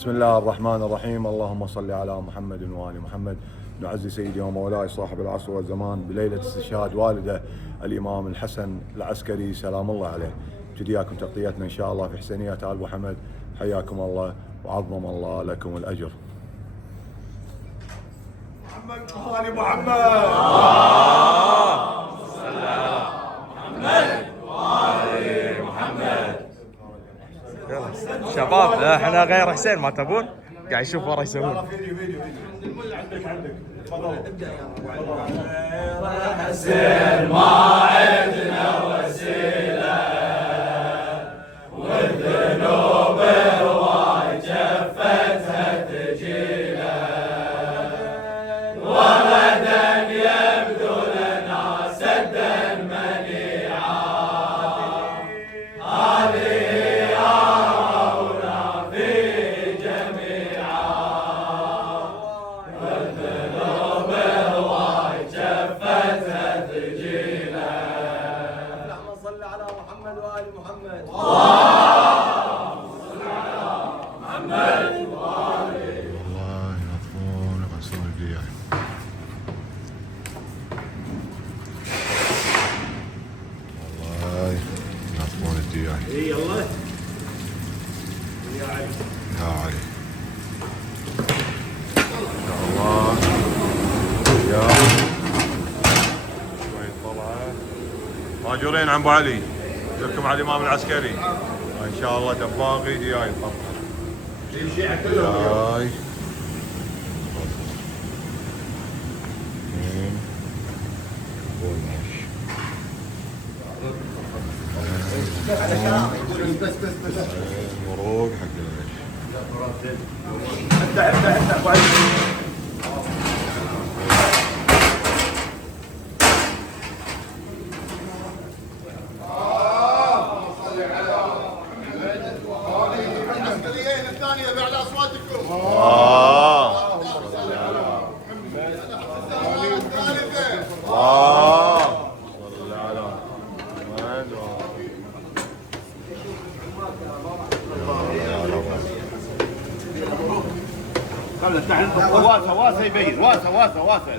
بسم الله الرحمن الرحيم. اللهم صل على محمد وآل محمد. نعزي سيدي ومولاي صاحب العصر والزمان بليلة استشهاد والده الإمام الحسن العسكري سلام الله عليه. ابتدياكم تغطيتنا إن شاء الله في حسينيات آل محمد. حياكم الله وعظم الله لكم الأجر. محمد وآل محمد. صل على محمد وآل محمد. شباب احنا غير حسين ما تبون؟ قاعد يشوف ورا يسوون فيديو عندك تفضل. غير حسين ما عندنا وسيله والذنوب هواي جفتها تجيله وغدا يبدو لنا سدا منيعا هذه أراونا في جميعا والذنوب هواي جفتها تجيله. اللهم صل على محمد وآل محمد. والله يعفون غسول الديار. والله يعفون الديار. اي الله يا علي يا الله يا شوية طلعة ماجورين عن ابو علي. لكم على الامام العسكري ان شاء الله دباغي جاي طبعا جاي مروق حق العيش. افتح ابو علي. العسكريين الثانية بعد أصواتكم. اللهم صل على الثالثة. اللهم صل على محمد خلنا تحت واسع يبين واسع بعد واسع.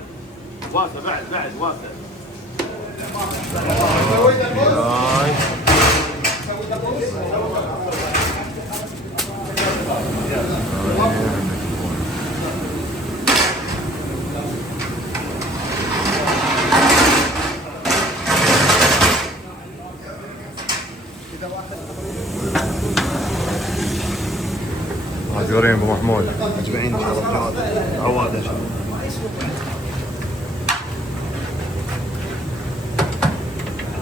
جاي ماجورين ابو محمود مجمعين ان شاء الله. عواد ان شاء الله.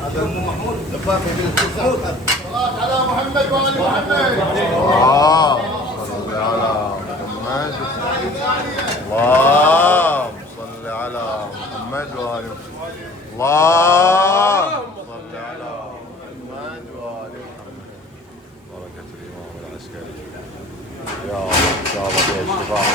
هذا ابو محمود صلاة على محمد وآل محمد. اللهم صل على محمد. اللهم صل على محمد وآل محمد. اللهم صل على محمد وآل محمد. بركة الإمام العسكري يا رب إن شاء الله في الشفاء.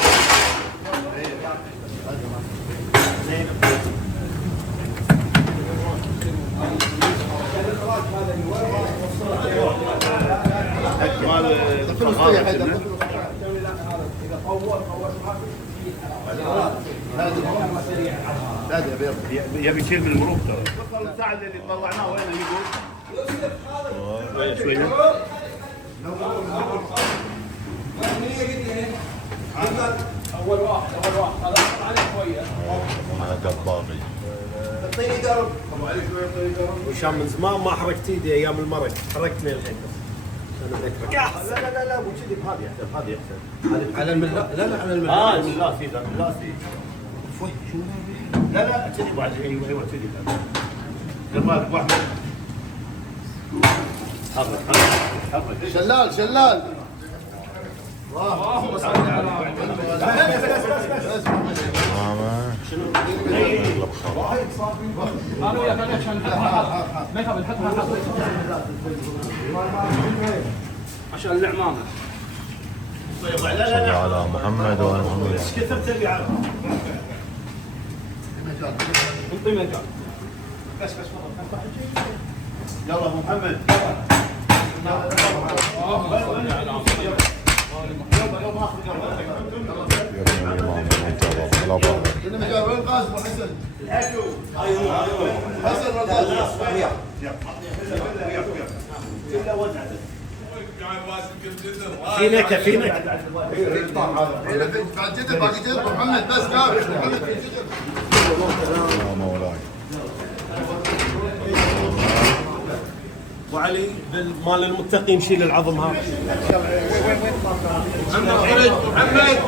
يبي يشيل من المروق ترى. الساعة اللي طلعناه وين يقول؟ شوية. اول واحد هذا عليه شويه. هذا الطاغي اعطيني درب. ابو علي شوية اعطيني درب. هشام من زمان ما حركت ايدي ايام المرق، حركتني الحين بس عشان اذكرك. لا ابو كذي هذه احسن هذه احسن. على الملا لا على الملا. لا سيدي لا سيدي. لا كذي ابو علي. ايوه كذي. دير بالك ابو احمد. حرك. شلال اللهم صل على انا وياك عشان نحطها ما يخاف نحطها عشان العمامه. صل على محمد وآل محمد. ايش كثر تبي عارف؟ انطي مجال. بس يلا ابو محمد. اللهم صل على محمد الإمام المنتظر الله بارك. وين القاسم حسن؟ ايوه حسن والقاسم في نكهه في نكهه بعد جدد باقي جدد محمد بس كافي محمد في جدد. يا مولاي ابو علي مال المتقين شيل العظم هذا. محمد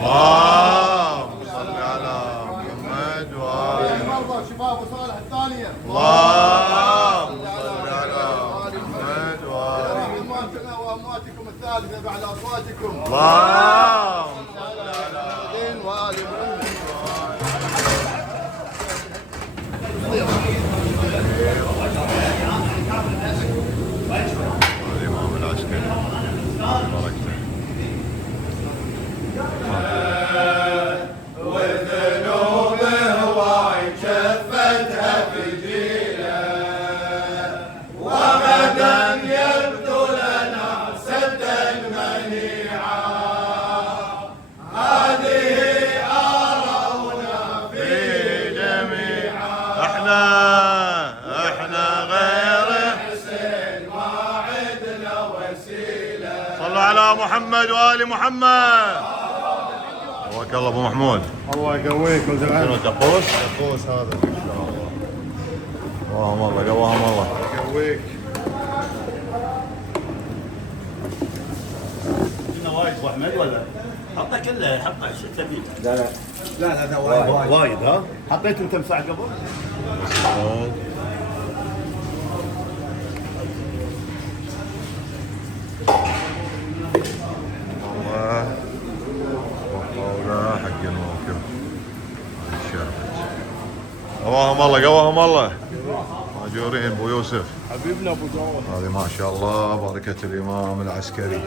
اللهم صل على محمد وآل مرضى شباب وصالح الثانيه. اللهم صل على محمد وآل امواتنا وامواتكم الثالثه بعد اصواتكم. اللهم صل على وآل محمد. الإمام العسكري بركته. وذنوبه وايد شفتها ثقيلة وغدا يبدو لنا سدا منيعا هذه أراونا في جميعا احنا غير حسين ما عدنا وسيلة صلوا على محمد وآل محمد. حياك الله ابو محمود. الله يقويك ولد العم. شنو دقوس؟ دقوس هذا ان شاء الله. قواهم الله قواهم الله. يقويك. كنا وايد ابو احمد ولا؟ حطه كله حطه شو تبي؟ لا وايد. وايد ها؟ حطيت انت مساع قبل؟ الله وقوله حق الموقف. الشربت. قواهم الله قواهم الله. ماجورين ابو يوسف. حبيبنا ابو جواد. هذه ما شاء الله بركة الامام العسكري. ان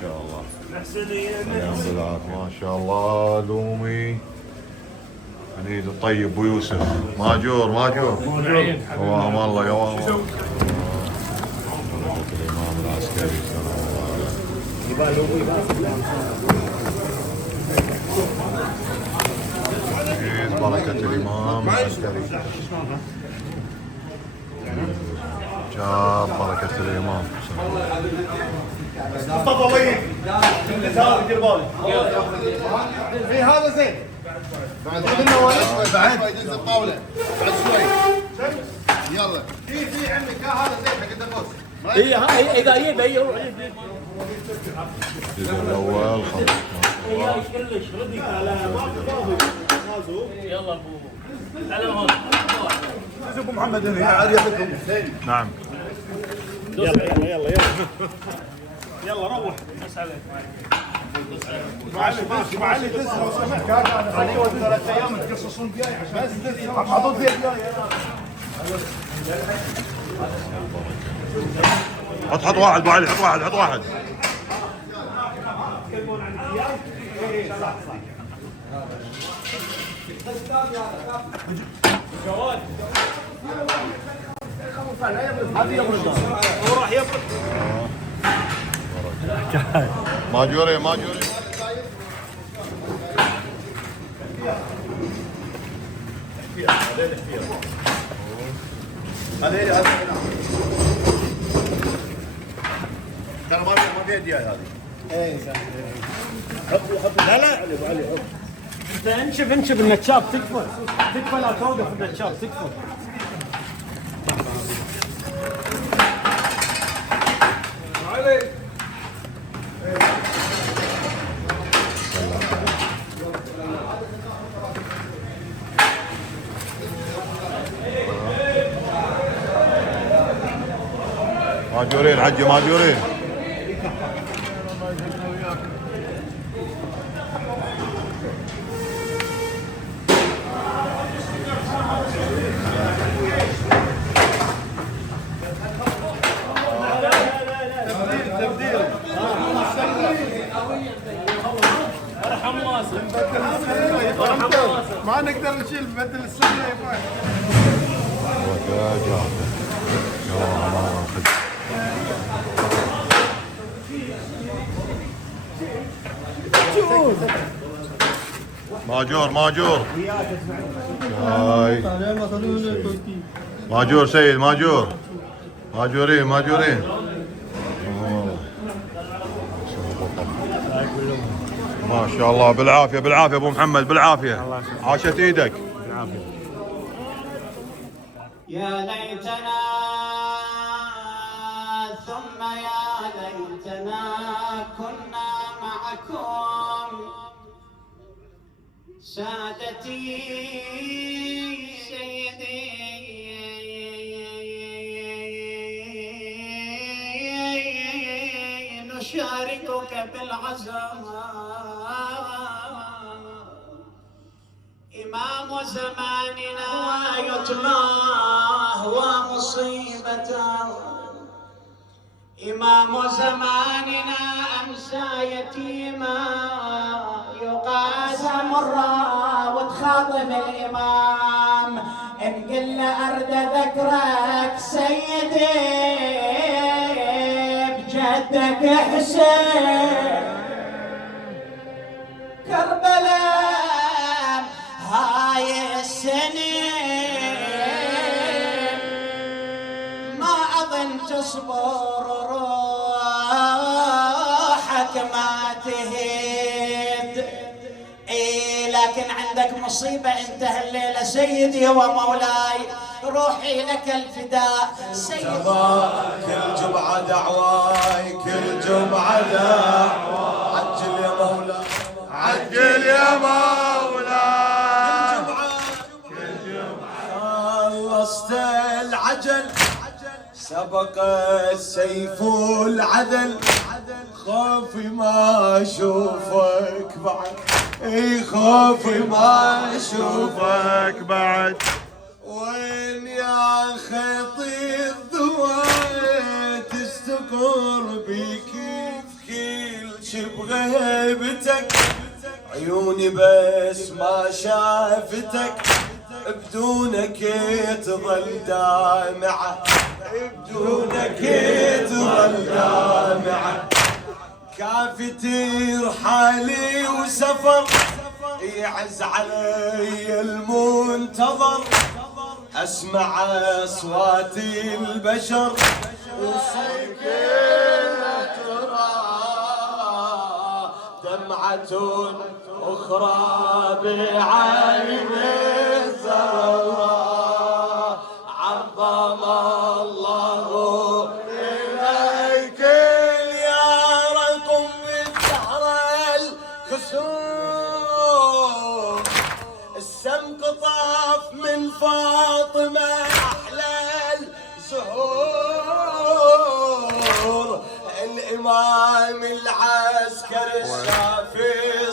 شاء الله. اليوم بالعافية ما شاء الله لومي. عنيد الطيب ابو يوسف. ماجور قواهم الله قواهم الله. بركة الامام العسكري سلام الله عليه. بركة الإمام العسكري. جاب بركة الإمام. مصطفى وين؟ هذا دير بالك. في هذا زين. بعد عندنا ولد بعد يدز الطاوله بعد شوي. يلا. في عندك هذا زين حق الدقوس. اي هاي اذا يبي يروح الجزء الأول خلص. كلش ردي على يلا ابو على ابو محمد هنا عاد ياخذكم. نعم. يلا روح بس عليك معلي دز لو سمحت. علي ولد 3 ايام تقصصون فيها عشان بس حطوا فيها. حط واحد ابو علي حط واحد. وراح يبرد ماجوري ترى ما في دياي هذه. لا انت انشف النتشاب تكفى لا توقف النتشاب تكفى ماجورين حجي ماجورين. ما نقدر نشيل بدل السنه يا وجاء جابر. يا الله ماجور هاي ماجور سيد ماجورين ما شاء الله بالعافيه ابو محمد بالعافيه عاشت ايدك يا ليتنا ثم يا ليتنا كنا معكم سادتي سيدي نشاركك بالعزاء إمام زماننا يتلاه ومصيبته إمام زماننا أمسى يتيما يقاسى مرة وتخاطب الإمام إن قل أرد ذكرك سيدي بجدك حسين كربلاء هاي السنين ما أظن تصبر روحك ما تهد لكن عندك مصيبة انت هالليلة سيدي ومولاي روحي لك الفداء سيدي كل جمعة دعواي كل جمعة دعواي عجل يا مولاي كل جمعة خلصت العجل سبق السيف العدل خوفي ما اشوفك بعد خوفي ما اشوفك بعد وين يا خيطي الضوء تستقر بيك كل شي بغيبتك عيوني بس ما شافتك بدونك تظل دامعة بدونك تظل دامعة كافتي رحالي وسفر يعز علي المنتظر اسمع اصوات البشر وصيكنا ترى دمعة اخرى بعين الزهراء عظم الله اليك الياركم بالدهر الكسور السم قطاف من فاطمة أحلى الزهور الإمام العسكر الشافي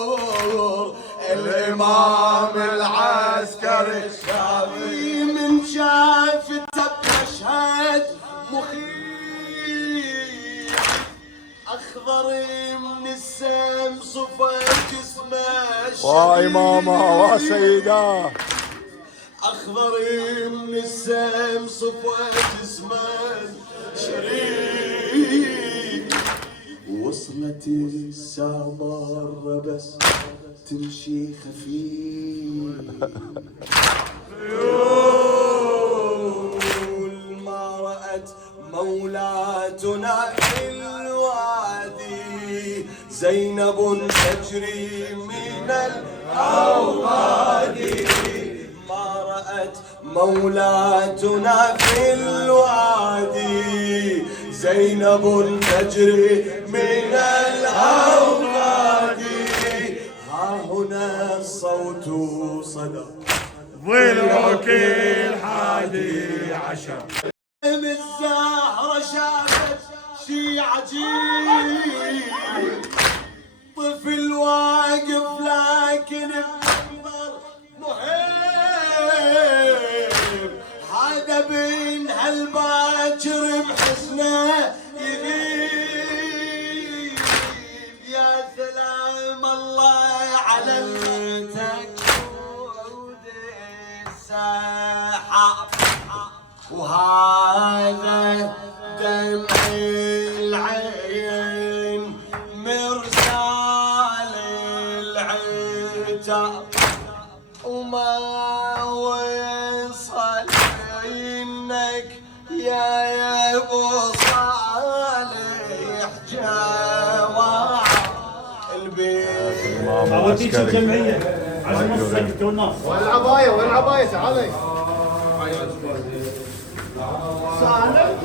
الصبور الإمام العسكر الشافي من شافته بمشهد مخيف أخضر من السم صفت جسمه وإمامة وسيدة أخضر من السم صفت جسمه شريف وصلت السمر بس تمشي خفيف ما رأت مولاتنا في الوادي زينب تجري من الأوادي ما رأت مولاتنا في الوادي زينب تجري من الأوادي ها هنا الصوت صدى ضلعك ال11 الزهرة شافت شي عجيب طفل واقف لكن بمنظر مهيب هذا بين هالباكر بحسنه يغيب يا سلام الله على التكود السحاب وهذا دمع العين من يا ابو صالح جواب البيت. الامام العسكري وين العبايه وين العبايه تعالي.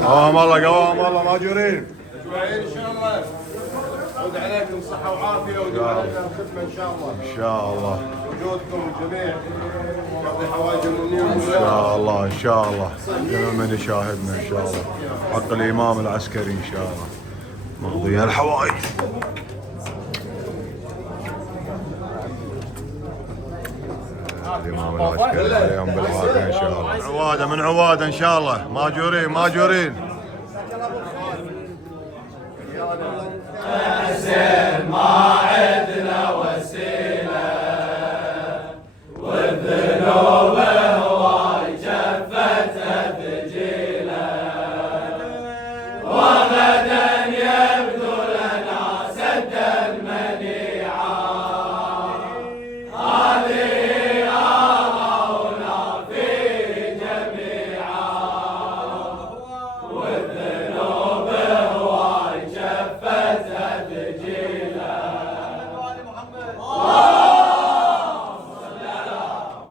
قوام الله قوام الله ماجورين. اجمعين ان شاء الله. يعود عليكم صحه وعافيه ويدوم علينا الخدمه ان شاء الله. ان شاء الله. وجودكم الجميع يقضي حوائج المؤمنين ان شاء الله ان شاء الله. جميع من يشاهدنا ان شاء الله. حق الامام العسكري ان شاء الله. مقضية الحوائج. الامام العسكري عليهم بالعافيه ان شاء الله. عواده من عواده ان شاء الله. ماجورين ماجورين. والذنوب